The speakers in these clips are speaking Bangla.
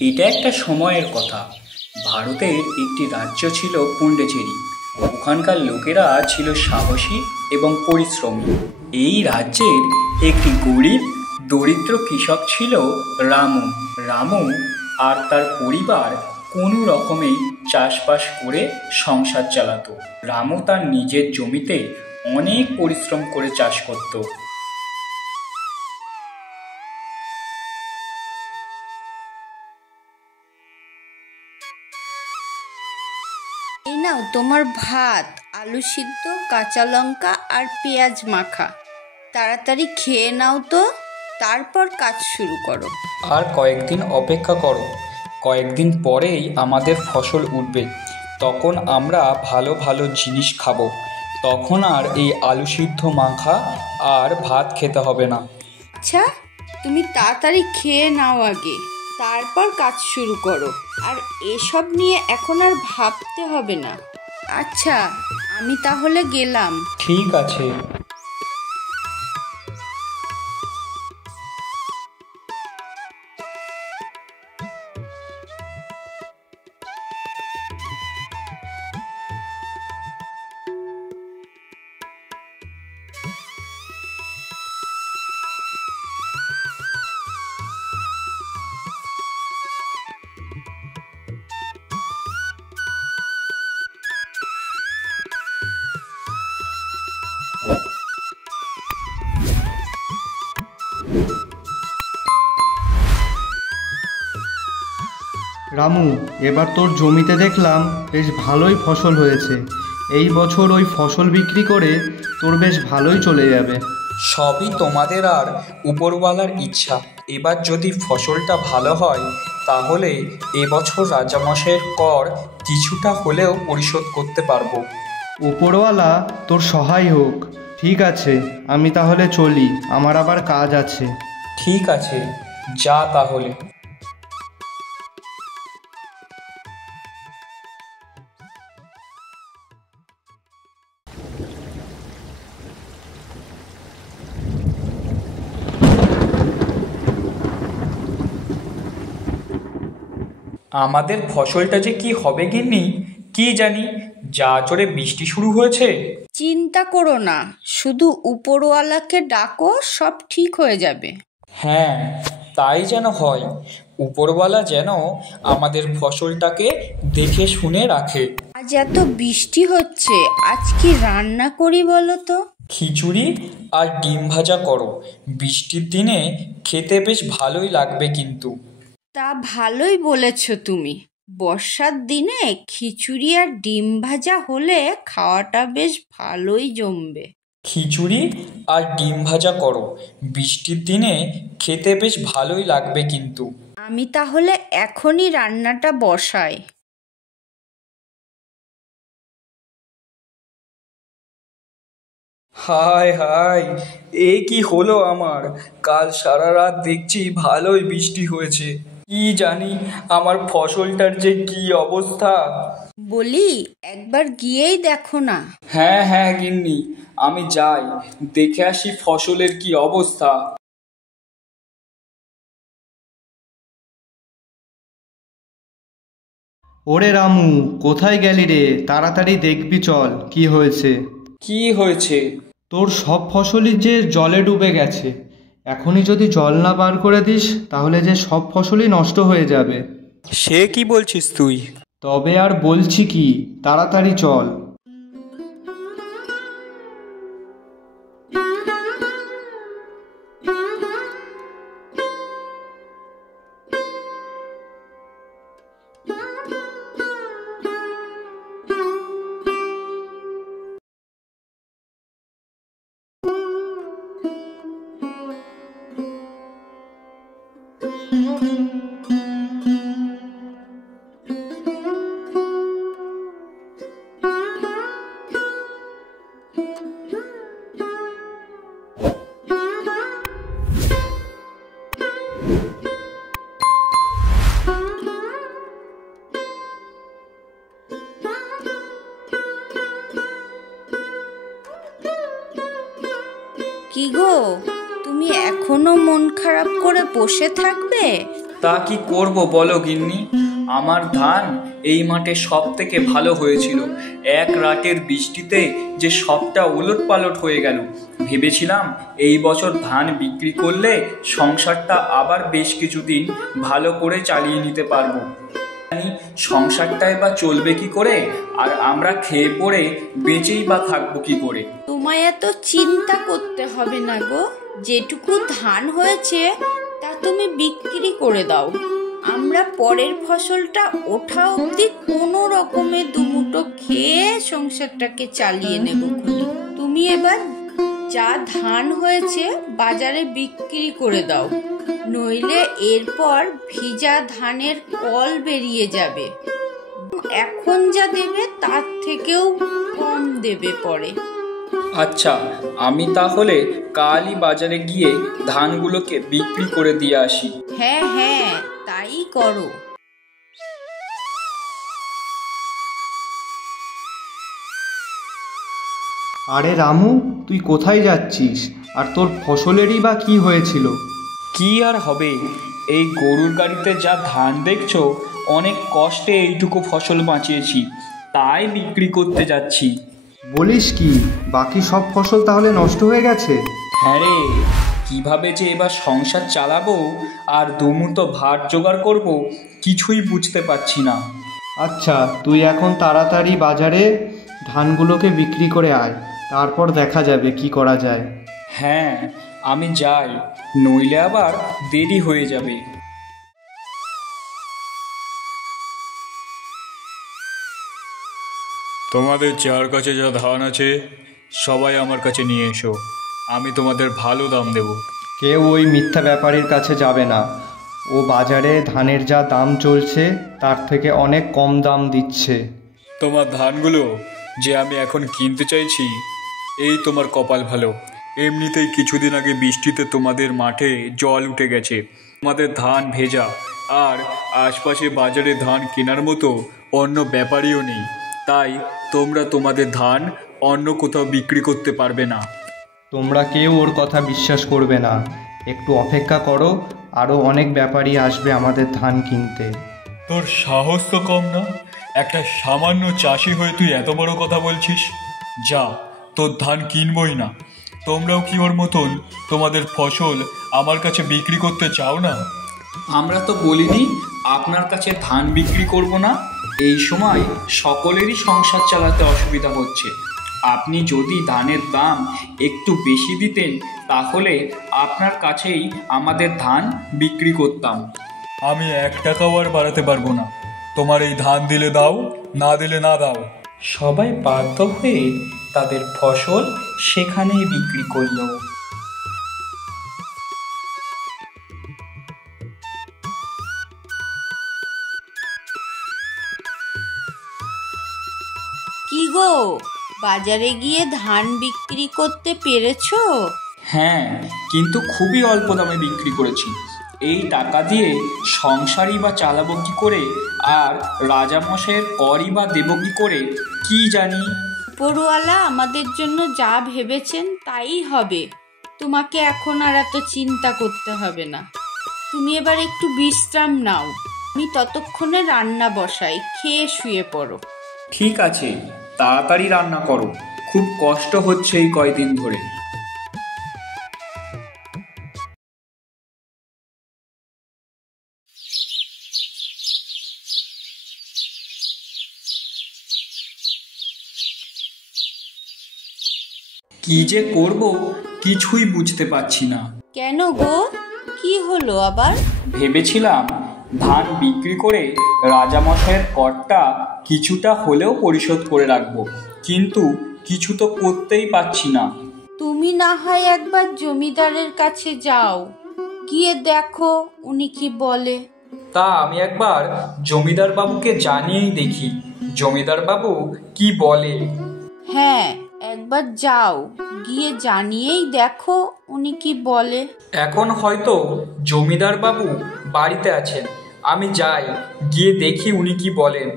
এটা একটা সময়ের কথা। ভারতের একটি রাজ্য ছিল পন্ডিচেরি। ওখানকার লোকেরা ছিল সাহসী এবং পরিশ্রমী। এই রাজ্যের একটি গরিব দরিদ্র কৃষক ছিল রামু। রামু আর তার পরিবার কোনো রকমে চাষবাস করে সংসার চালাতো। রামু তার নিজের জমিতে অনেক পরিশ্রম করে চাষ করত। এই নাও তোমার ভাত, আলু সিদ্ধ, কাঁচা লঙ্কা আর পেঁয়াজ মাখা। তাড়াতাড়ি খেয়ে নাও তো, তারপর কাজ শুরু করো। আর কয়েকদিন অপেক্ষা করো, কয়েকদিন পরেই আমাদের ফসল উঠবে। তখন আমরা ভালো ভালো জিনিস খাবো। তখন আর এই আলু সিদ্ধ মাখা আর ভাত খেতে হবে না। আচ্ছা, তুমি তাড়াতাড়ি খেয়ে নাও আগে, তারপর কাজ শুরু করো। আর এসব নিয়ে এখন আর ভাবতে হবে না। আচ্ছা, আমি তাহলে গেলাম। ঠিক আছে। রামু, এবার তোর জমিতে দেখলাম বেশ ভালোই ফসল হয়েছে। এই বছর ওই ফসল বিক্রি করে তোর বেশ ভালোই চলে যাবে। সবই তোমাদের আর উপরওয়ালার ইচ্ছা। এবার যদি ফসলটা ভালো হয় তাহলে এবছর রাজামশাইয়ের কর কিছুটা হলেও পরিশোধ করতে পারবো। উপরওয়ালা তোর সহায় হোক। ঠিক আছে, আমি তাহলে চলি, আমার আবার কাজ আছে। ঠিক আছে, যা তাহলে। আমাদের ফসলটা যে কি হবে গিন্নি, কি জানি, যা জোরে বৃষ্টি শুরু হয়েছে। চিন্তা করো না, শুধু উপরওয়ালাকে ডাকো, সব ঠিক হয়ে যাবে। হ্যাঁ, তাই যেন হয়। উপরওয়ালা যেন আমাদের ফসলটাকে দেখে শুনে রাখে। আজ এত বৃষ্টি হচ্ছে, আজ কি রান্না করি বলো তো? খিচুড়ি আর ডিম ভাজা করো। বৃষ্টির দিনে খেতে বেশ ভালোই লাগবে কিন্তু। তা ভালোই বলেছ তুমি। বর্ষার দিনে খিচুড়ি আর ডিম ভাজা হলে খাওয়াটা বেশ ভালোই জমবে। খিচুড়ি আর ডিম ভাজা করো। বৃষ্টির দিনে খেতে বেশ ভালোই লাগবে কিন্তু। আমি তাহলে এখনই রান্নাটা বসাই। হায় হায়, এ কি হলো আমার? কাল সারা রাত দেখছি ভালোই বৃষ্টি হয়েছে। কি জানি আমার ফসলটার যে কি অবস্থা। বলি, একবার গিয়েই দেখো না। হ্যাঁ হ্যাঁ গিন্নি, আমি যাই, দেখে আসি ফসলের কি অবস্থা। ওরে রামু, কোথায় গেলি রে? তাড়াতাড়ি দেখবি চল, কি হয়েছে। কি হয়েছে? তোর সব ফসলই যে জলে ডুবে গেছে। এখনই যদি জল না বার করে দিস তাহলে যে সব ফসলই নষ্ট হয়ে যাবে। সে কি বলছিস তুই? তবে আর বলছি কি, তাড়াতাড়ি চল। কি গো, তুমি এখনো মন খারাপ করে বসে থাকবে? তা কি করব বলো গিন্নি? আমার ধান এই মাঠে সব থেকে ভালো হয়েছিল। এক রাতের বৃষ্টিতে যে সবটা ওলটপালট হয়ে গেল। ভেবেছিলাম এই বছর ধান বিক্রি করলে সংসারটা আবার বেশ কিছুদিন ভালো করে চালিয়ে নিতে পারবো। সংসারটাই বা চলবে কি করে, আর আমরা খেয়ে পড়ে বেঁচেই বা থাকবো কি করে? তোমায় এত চিন্তা করতে হবে না গো। যেটুকু ধান হয়েছে তা তুমি বিক্রি করে দাও। আমরা পরের ফসলটা ওঠা অবধি কোনো রকমে দুমুঠো খেয়ে সংসারটাকে চালিয়ে নেব। তুমি এবার যা ধান হয়েছে বাজারে বিক্রি করে দাও, নইলে এরপর ভিজা ধানের কল বেরিয়ে যাবে। এখন যা দেবে তার থেকেও কম দেবে পরে। আচ্ছা, আমি তাহলে কালই বাজারে গিয়ে ধানগুলোকে বিক্রি করে দিয়ে আসি। হ্যাঁ হ্যাঁ, তাই করো। আরে রামু, তুই কোথায় যাচ্ছিস? আর তোর ফসলেরই বা কি হয়েছিল? কি আর হবে, এই গরুর গাড়িতে যা ধান দেখছো, অনেক কষ্টে এইটুকু ফসল বাঁচিয়েছি, তাই বিক্রি করতে যাচ্ছি। বলিস কি, বাকি সব ফসল তাহলে নষ্ট হয়ে গেছে? হ্যাঁ রে, কিভাবে যে এবার সংসার চালাবো আর দুমুঠো ভাত জোগাড় করব কিছুই বুঝতে পারছি না। আচ্ছা, তুই এখন তাড়াতাড়ি বাজারে ধানগুলোকে বিক্রি করে আয়, তারপর দেখা যাবে কি করা যায়। হ্যাঁ, আমি যাই, নইলে আবার দেরি হয়ে যাবে। তোমাদের যার কাছে যা ধান আছে সবাই আমার কাছে নিয়ে এসো, আমি তোমাদের ভালো দাম দেব। কেউ ওই মিথ্যা ব্যাপারীর কাছে যাবে না। ও বাজারে ধানের যা দাম চলছে তার থেকে অনেক কম দাম দিচ্ছে। তোমার ধানগুলো যে আমি এখন কিনতে চাইছি, এই তোমার কপাল ভালো। এমনিতেই কিছুদিন আগে বৃষ্টিতে তোমাদের মাঠে জল উঠে গেছে, তোমাদের ধান ভেজা, আর আশপাশে বাজারে ধান কেনার মতো অন্য ব্যাপারীও নেই, তাই তোমরা তোমাদের ধান অন্য কোথাও বিক্রি করতে পারবে না। তোমরা কেউ ওর কথা বিশ্বাস করবে না, একটু অপেক্ষা করো, আরও অনেক ব্যাপারী আসবে আমাদের ধান কিনতে। তোর সাহস তো কম না, একটা সামান্য চাষি হয়ে তুই এত বড় কথা বলছিস। যা, তোর ধান কিনবই না। তোমরাও কি ওর মতন তোমাদের ফসল আমার কাছে বিক্রি করতে চাও না? আমরা তো বলিনি আপনার কাছে ধান বিক্রি করব না। এই সময় সকলেরই সংসার চালাতে অসুবিধা হচ্ছে। আপনি যদি ধানের দাম একটু বেশি দিতেন তাহলে আপনার কাছেই আমাদের ধান বিক্রি করতাম। আমি 1 টাকাও আর বাড়াতে পারবো না। তোমার এই ধান দিলে দাও, না দিলে না দাও। সবাই বাধ্য হয়ে তাদের ফসল সেখানেই বিক্রি করল। কি গো, বাজারে গিয়ে ধান বিক্রি করতে পেরেছো? হ্যাঁ, কিন্তু খুবই অল্প দামে বিক্রি করেছি। এই টাকা দিয়ে সংসারই বা চালাবো কি করে, আর রাজামশাইয়ের করই বা দেবো কি করে, কি জানি। উপরওয়ালা আমাদের জন্য যা ভেবেছেন তাই হবে। তোমাকে এখন আর এত চিন্তা করতে হবে না। তুমি এবার একটু বিশ্রাম নাও, আমি ততক্ষণে রান্না বসাই, খেয়ে শুয়ে পড়ো। ঠিক আছে, তাড়াতাড়ি রান্না করো, খুব কষ্ট হচ্ছে এই কয়দিন ধরে। কি যে করব কিছুই বুঝতে পারছি না। কেন গো, কি হলো আবার? ভেবেছিলাম ধান বিক্রি করে রাজামশাইয়ের করটা কিছুটা হলেও পরিশোধ করে রাখবো, কিন্তু কিছু তো করতেই পারছি না। তুমি না হয় একবার জমিদারের কাছে যাও, গিয়ে দেখো উনি কি বলে। তা আমি একবার জমিদার বাবুকে জানিয়েই দেখি, জমিদার বাবু কি বলে। হ্যাঁ, একবার যাও, গিয়ে জানিয়েই দেখো উনি কি বলে। এখন হয়তো জমিদার বাবু বাড়িতে আছেন, আমি যাই, গিয়ে দেখি উনি কি বলেন।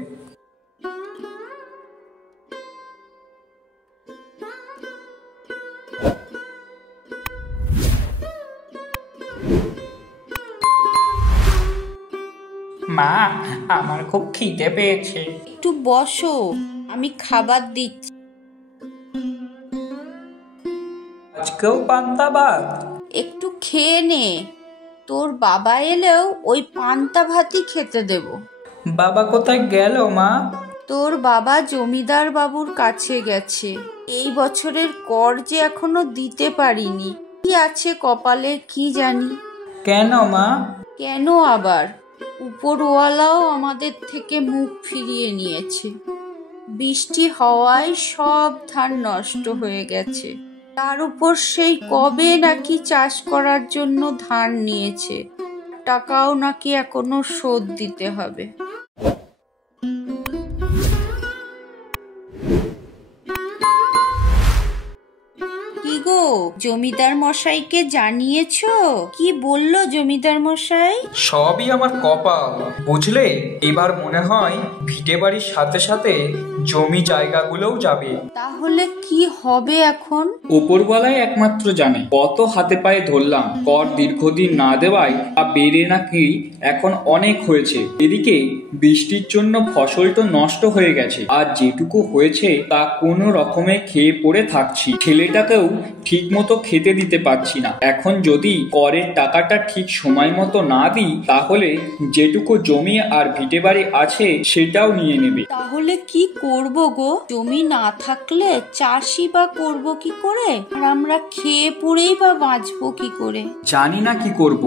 মা, আমার খুব খিদে পেয়েছে। একটু বসো, আমি খাবার দিচ্ছি। আজকেও পান্তা ভাত? একটু খেয়ে নে, তোর বাবা এলেও ওই পান্তা ভাতই খেতে দেব। বাবা কোথায় গেল মা? তোর বাবা জমিদার বাবুর কাছে গেছে। এই বছরের কর যে এখনো দিতে পারিনি, কি আছে কপালে কি জানি। কেন মা? কেন আবার, উপরওয়ালাও আমাদের থেকে মুখ ফিরিয়ে নিয়েছে। বৃষ্টি হওয়ায় সব ধান নষ্ট হয়ে গেছে। তার উপর সেই কবে নাকি চাষ করার জন্য ধান নিয়েছে, টাকাও নাকি এখনো শোধ দিতে হবে। কি গো, জমিদার মশাইকে জানিয়েছো? কি বললো জমিদার মশাই? সবই আমার কপাল, বুঝলে। এবার মনে হয় ভিটে বাড়ির সাথে সাথে জমি জায়গাগুলোও যাবে। তাহলে কি হবে এখন? উপরওয়ালাই একমাত্র জানে। কত হাতে পায়ে ধরলাম, কর দীর্ঘদিন না দেওয়ায় তা বেড়ে নাকি এখন অনেক হয়েছে। এদিকে বৃষ্টির জন্য ফসল তো নষ্ট হয়ে গেছে, আর যেটুকু হয়েছে তা কোনো রকমে খেয়ে পড়ে থাকছি। ছেলেটাকেও ঠিক মতো খেতে দিতে পারছি না। এখন যদি করের টাকাটা ঠিক সময় মতো না দিই, তাহলে যেটুকু জমি আর ভিটে বাড়ি আছে সেটাও নিয়ে নেবে। তাহলে কি করব গো? জমি না থাকলে চাষই বা করব কি করে, আর আমরা খেয়ে পড়েই বা বাঁচবো কি করে? জানি না কি করব,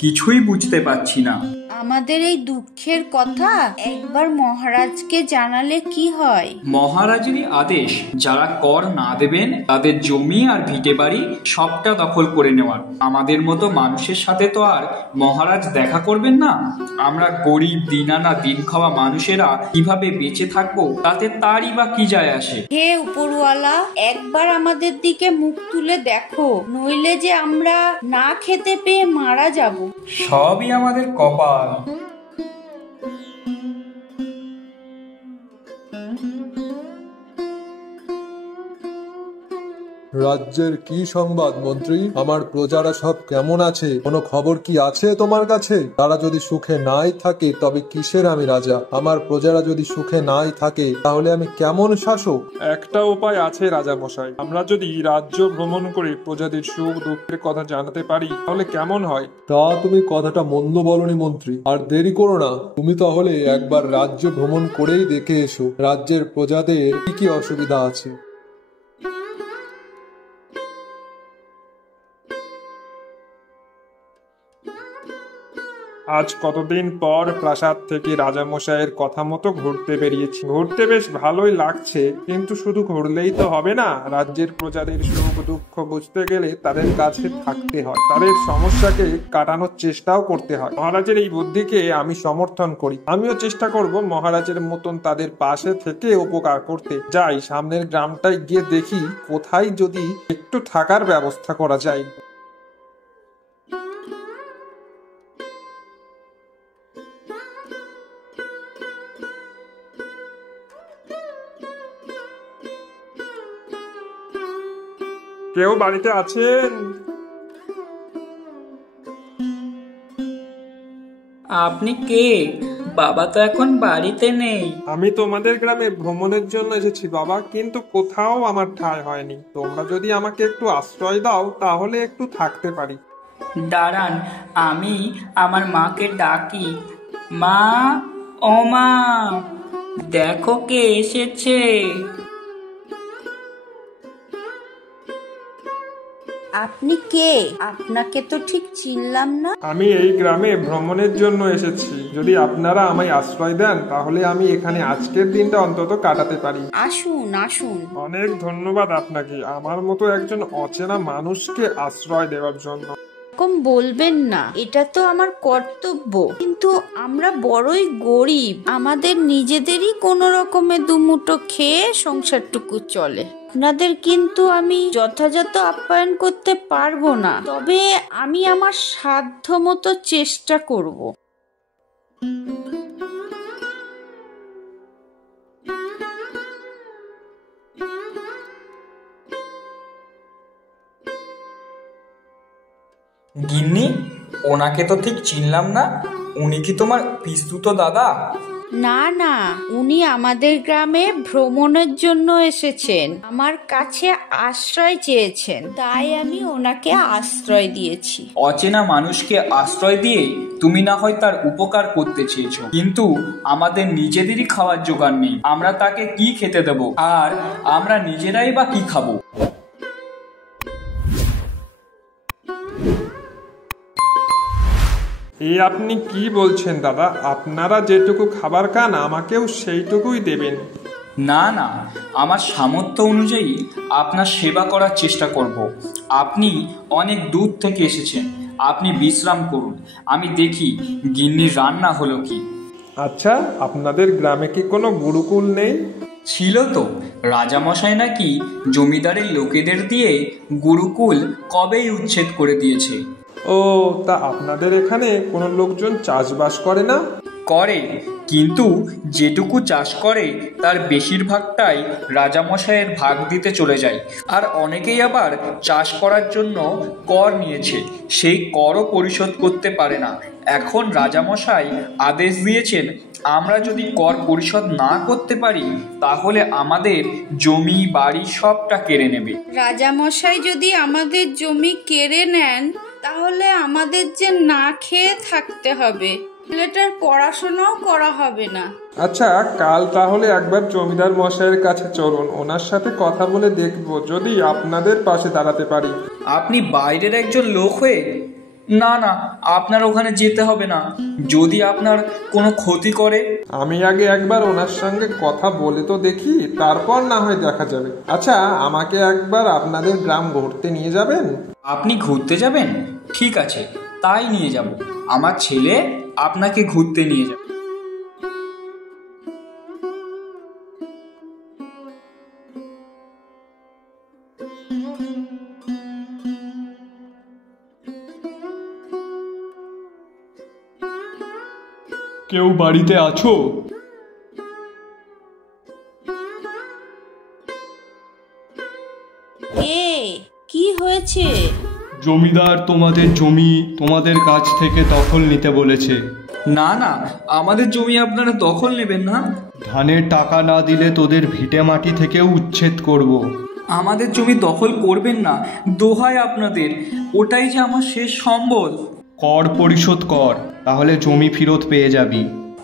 কিছুই বুঝতে পারছি না। আমাদের এই দুঃখের কথা একবার মহারাজকে জানালে কি হয়? মহারাজেরই আদেশ, যারা কর না দেবেন তাদের জমি আর ভিটে বাড়ি সবটা দখল করে নেওয়ার। আমাদের মতো মানুষের সাথে তো আর মহারাজ দেখা করবেন না। আমরা গরিব দিন আনা দিন খাওয়া মানুষেরা কিভাবে বেঁচে থাকবো তাতে তারই বা কি যায় আসে। হে উপরওয়ালা, একবার আমাদের দিকে মুখ তুলে দেখো, নইলে যে আমরা না খেতে পেয়ে মারা যাব। সবই আমাদের কপাল। রাজ্যের কি সংবাদ মন্ত্রী? আমার প্রজারা সব কেমন আছে? কোনো খবর কি আছে তোমার কাছে? তারা যদি সুখে নাই থাকে তবে কিসের আমি রাজা? আমার প্রজারা যদি সুখে নাই থাকে তাহলে আমি কেমন শাসক? একটা উপায় আছে রাজা মশাই, আমরা যদি রাজ্য ভ্রমণ করে প্রজাদের সুখ দুঃখের কথা জানাতে পারি তাহলে কেমন হয়? তা তুমি কথাটা মন্দ বলনি মন্ত্রী। আর দেরি করো না, তুমি তাহলে একবার রাজ্য ভ্রমণ করেই দেখে এসো রাজ্যের প্রজাদের কি কি অসুবিধা আছে। আজ কতদিন পর প্রাসাদ থেকে রাজামশাইয়ের কথা মতো ঘুরতে বেরিয়েছি। ঘুরতে বেশ ভালোই লাগছে, কিন্তু শুধু ঘুরলেই তো হবে না। রাজ্যের প্রজাদের সুখ দুঃখ বুঝতে গেলে তাদের কাছে থাকতে হয়, তাদের সমস্যাকে কাটানোর চেষ্টাও করতে হয়। মহারাজের এই বুদ্ধিকে আমি সমর্থন করি। আমিও চেষ্টা করব মহারাজের মতন তাদের পাশে থেকে উপকার করতে। যাই, সামনের গ্রামটায় গিয়ে দেখি কোথায় যদি একটু থাকার ব্যবস্থা করা যায়। কেউ বাড়িতে আছেন? আপনি কে? বাবা তো এখন বাড়িতে নেই। আমি তোমাদের গ্রামে ভ্রমণের জন্য এসেছি বাবা, কিন্তু কোথাও আমার ঠাঁই হয়নি। তোমরা যদি আমাকে একটু আশ্রয় দাও তাহলে একটু থাকতে পারি। দাঁড়ান, আমি আমার মাকে ডাকি। মা, ও মা, দেখো কে এসেছে। আপনি কে? আপনাকে তো ঠিক চিনলাম না। আমি এই গ্রামে ভ্রমণের জন্য এসেছি। যদি আপনারা আমায় আশ্রয় দেন তাহলে আমি এখানে আজকের দিনটা অন্তত কাটাতে পারি। আসুন আসুন। অনেক ধন্যবাদ আপনাকে আমার মতো একজন অচেনা মানুষকে আশ্রয় দেওয়ার জন্য। এরকম বলবেন না, এটা তো আমার কর্তব্য। কিন্তু আমরা বড়ই গরিব, আমাদের নিজেদেরই কোনো রকমে দুমুঠো খেয়ে সংসারটুকু চলে। আপনাদের কিন্তু আমি যথাযথ আপ্যায়ন করতে পারবো না, তবে আমি আমার সাধ্য মতো চেষ্টা করব। গিন্নি, ওনাকে তো ঠিক চিনলাম না। উনি কি তোমার পিস্তুত দাদা? না না, উনি আমাদের গ্রামে ভ্রমণের জন্য এসেছেন, আমার কাছে আশ্রয় চেয়েছেন, তাই আমি ওনাকে আশ্রয় দিয়েছি। অচেনা মানুষকে আশ্রয় দিয়ে তুমি না হয় তার উপকার করতে চেয়েছো, কিন্তু আমাদের নিজেদেরই খাওয়ার জোগাড় নেই, আমরা তাকে কি খেতে দেব? আর আমরা নিজেরাই বা কি খাবো? এই আপনি কি বলছেন দাদা? আপনারা যেটুকু খাবার খান আমাকেও সেইটুকুই দেবেন। না না, আমার সামর্থ্য অনুযায়ী আপনার সেবা করার চেষ্টা করব। আপনি অনেক দূর থেকে এসেছেন, আপনি বিশ্রাম করুন, আমি দেখি গিন্নির রান্না হলো কি। আচ্ছা, আপনাদের গ্রামে কি কোনো গুরুকুল নেই? ছিল তো, রাজামশাই নাকি জমিদারের লোকেদের দিয়ে গুরুকুল কবেই উচ্ছেদ করে দিয়েছে। ও, তা আপনাদের এখানে কোনো লোকজন চাষবাস করে না? করে, কিন্তু যেটুকু চাষ করে তার বেশিরভাগটাই রাজামশাইয়ের ভাগ দিতে চলে যায়। আর অনেকেই আবার চাষ করার জন্য কর নিয়েছে, সেই করও পরিশোধ করতে পারে না। এখন রাজামশাই আদেশ দিয়েছেন, আমরা যদি কর পরিশোধ না করতে পারি তাহলে আমাদের জমি বাড়ি সবটা কেড়ে নেবে। রাজামশাই যদি আমাদের জমি কেড়ে নেন তাহলে আমাদের যে না খেয়ে থাকতে হবে, ছেলেটার পড়াশোনাও করা হবে না। আচ্ছা, কাল তাহলে একবার জমিদার মশাইয়ের কাছে চলুন, ওনার সাথে কথা বলে দেখব যদি আপনাদের পাশে দাঁড়াতে পারি। আপনি বাইরের একজন লোক হয়ে? না না, আপনার ওখানে যেতে হবে না, যদি আপনার কোনো ক্ষতি করে। আমি আগে একবার ওনার সঙ্গে কথা বলে তো দেখি, তারপর না হয় দেখা যাবে। আচ্ছা, আমাকে একবার আপনাদের গ্রাম ঘুরতে নিয়ে যাবেন? আপনি ঘুরতে যাবেন? ঠিক আছে, তাই নিয়ে যাব। আমার ছেলে আপনাকে ঘুরতে নিয়ে যাবে। কেউ বাড়িতে আছো? কি হয়েছে? জমিদার তোমাদের জমি তোমাদের কাছ থেকে দখল নিতে বলেছে। না না, আমাদের জমি আপনারা দখল নেবেন না। ধানের টাকা না দিলে তোদের ভিটে মাটি থেকেও উচ্ছেদ করব। আমাদের জমি দখল করবেন না, দোহাই আপনাদের, ওটাই যে আমার শেষ সম্বল। কর পরিশোধ কর, তাহলে জমি ফেরত পেয়ে যাবি।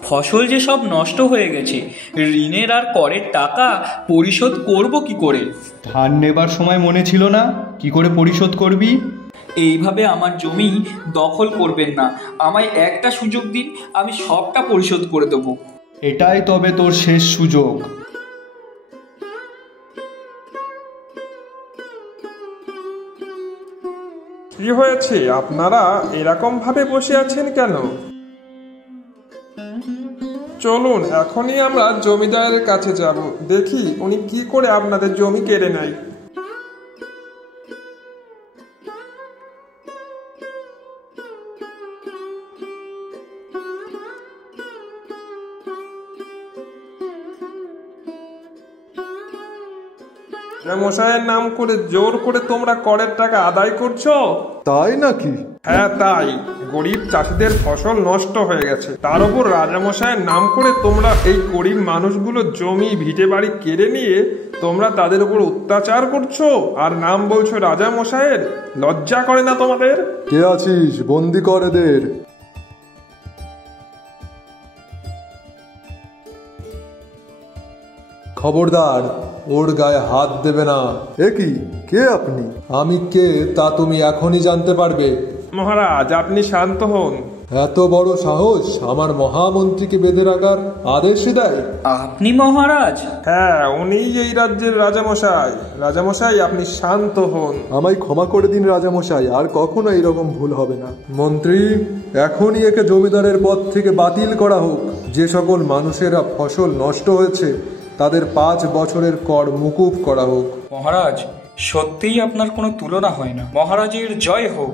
ফসল যে সব নষ্ট হয়ে গেছে, ঋণের আর করের টাকা পরিশোধ করব কি করে? ধান নেবার সময় মনে ছিল না? কি করে পরিশোধ করবি? এইভাবে আমার জমি দখল করবেন না, আমায় একটা সুযোগ দিন, আমি সবটা পরিশোধ করে দেব। এটাই তবে তোর শেষ সুযোগ। কি হয়েছে? আপনারা এরকম ভাবে বসে আছেন কেন? চলুন, এখনই আমরা জমিদারের কাছে যাব, দেখি উনি কি করে আপনাদের জমি কেড়ে নেয়। মশাইয়ের নাম করে জোর করে তোমরা করের টাকা আদায় করছো? তাই নাকি? হ্যাঁ তাই। গরিব চাষিদের ফসল নষ্ট হয়ে গেছে, তার উপর রাজামশাইয়ের নাম করে তোমরা এই গরিব মানুষগুলো জমি ভিটে বাড়ি কেড়ে নিয়ে তোমরা তাদের উপর অত্যাচার করছো, আর নাম বলছো রাজামশাইয়ের। লজ্জা করে না তোমাদের? কে আছিস? বন্দি কর এদের। খবরদার, ওর গায়ে হাত দেবে না। এ কি? কে আপনি? আমি কে তা তুমি এখনই জানতে পারবে। মহারাজ, আপনি শান্ত হন। এত বড় সাহস আমার মহামন্ত্রীকে বেঁধে রাখার আদেশ দেয়? আপনি মহারাজ? হ্যাঁ, উনি এই রাজ্যের রাজামশাই। রাজামশাই, আপনি শান্ত হন। আমায় ক্ষমা করে দিন রাজামশাই, আর কখনো এরকম ভুল হবে না। মন্ত্রী, এখনই একে জমিদারের পদ থেকে বাতিল করা হোক। যে সকল মানুষেরা ফসল নষ্ট হয়েছে তাদের 5 বছরের কর মুকুব করা হোক। মহারাজ, সত্যিই আপনার কোনো তুলনা হয় না। মহারাজের জয় হোক।